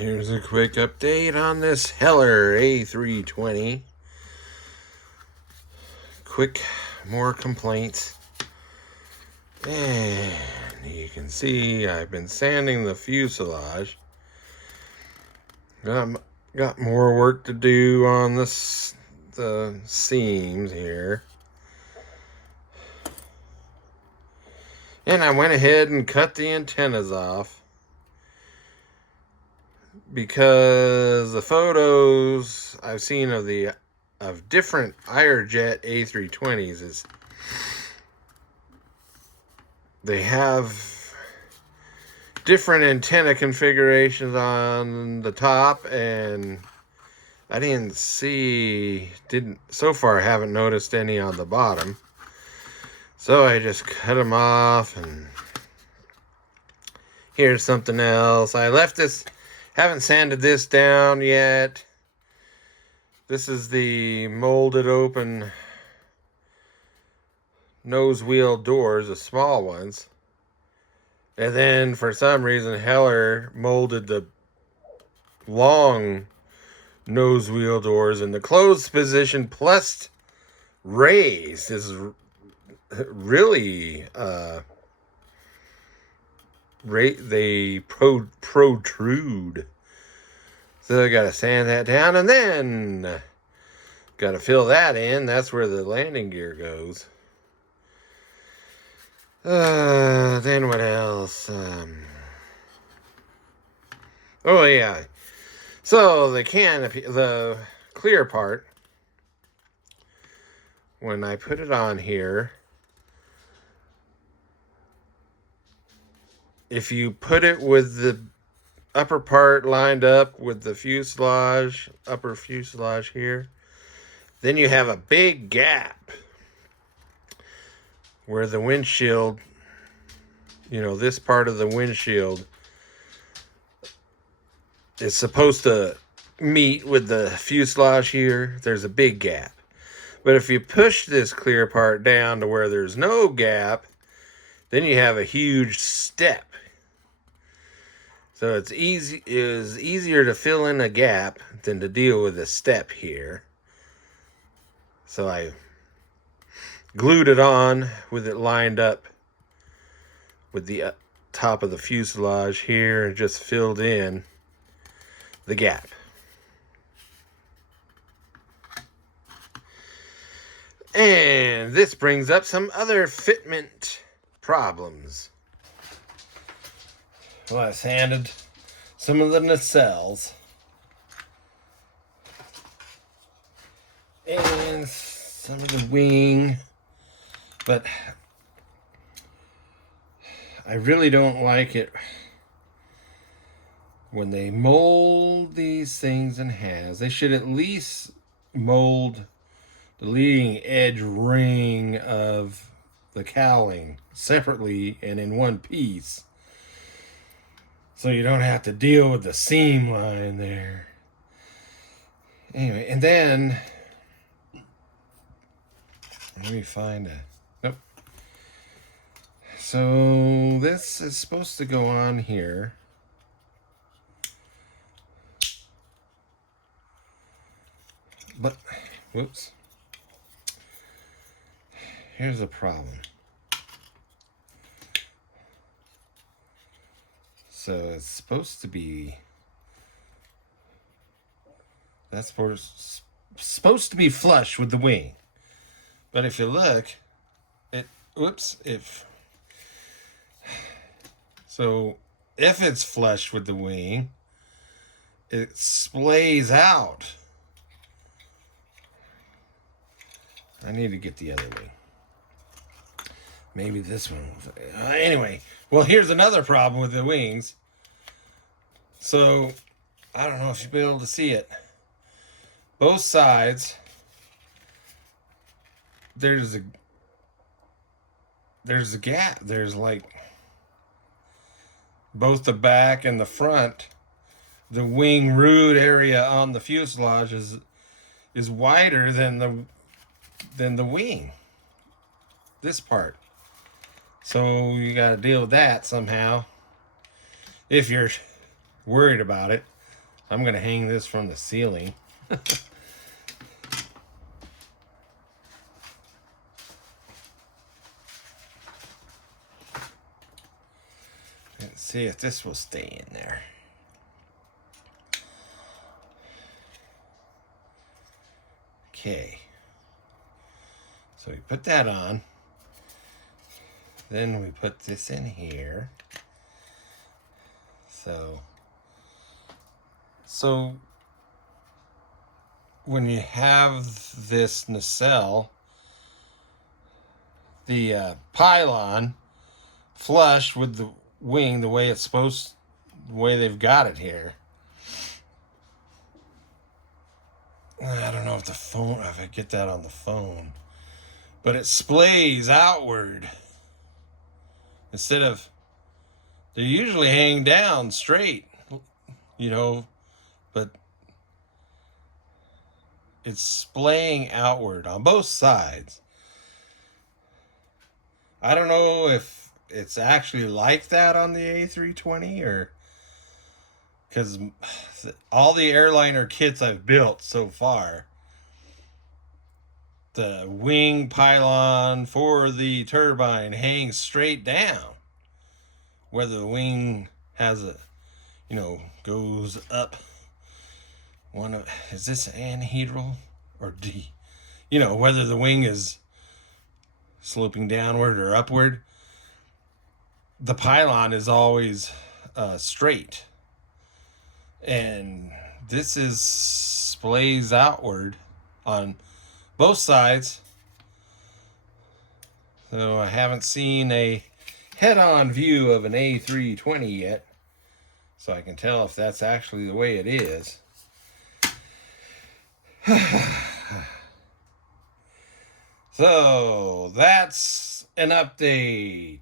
Here's a quick update on this Heller A320. More complaints. And you can see I've been sanding the fuselage. Got more work to do on the seams here. And I went ahead and cut the antennas off, because the photos I've seen of different Airjet A320s is they have different antenna configurations on the top, and I so far haven't noticed any on the bottom. So I just cut them off, and here's something else. I left this, haven't sanded this down yet. This is the molded open nose wheel doors, the small ones. And then for some reason Heller molded the long nose wheel doors in the closed position plus raised. This is really they protrude. So I gotta sand that down, and then gotta fill that in. That's where the landing gear goes. Then what else? Oh yeah. So the canopy, the clear part, when I put it on here, if you put it with the upper part lined up with the fuselage, upper fuselage here, then you have a big gap where the windshield, this part of the windshield is supposed to meet with the fuselage here. There's a big gap. But if you push this clear part down to where there's no gap, then you have a huge step. So it is easier to fill in a gap than to deal with a step here. So I glued it on with it lined up with the top of the fuselage here, and just filled in the gap. And this brings up some other fitment problems. Well, I sanded some of the nacelles and some of the wing, but I really don't like it when they mold these things in halves. They should at least mold the leading edge ring of the cowling separately and in one piece, so you don't have to deal with the seam line there. Anyway, and then let me find a... Nope. So this is supposed to go on here. But, whoops. Here's a problem. So it's supposed to be... That's supposed to be flush with the wing. But if you look, if it's flush with the wing, it splays out. I need to get the other wing. Maybe this one. Anyway, well, here's another problem with the wings. So, I don't know if you'll be able to see it. Both sides, there's a gap. There's like both the back and the front. The wing root area on the fuselage is wider than the wing. This part. So you got to deal with that somehow, if you're worried about it. I'm going to hang this from the ceiling. Let's see if this will stay in there. Okay. So we put that on. Then we put this in here. So when you have this nacelle, the pylon flush with the wing the way it's supposed, the way they've got it here. I don't know if I get that on the phone, but it splays outward instead of, they usually hang down straight, you know, but it's splaying outward on both sides. I don't know if it's actually like that on the A320 or, because all the airliner kits I've built so far, the wing pylon for the turbine hangs straight down. Whether the wing has a, you know, goes up. Is this anhedral or D? You know, whether the wing is sloping downward or upward, the pylon is always straight. And this is splays outward on both sides. So I haven't seen a head-on view of an A320 yet, so I can tell if that's actually the way it is. So that's an update.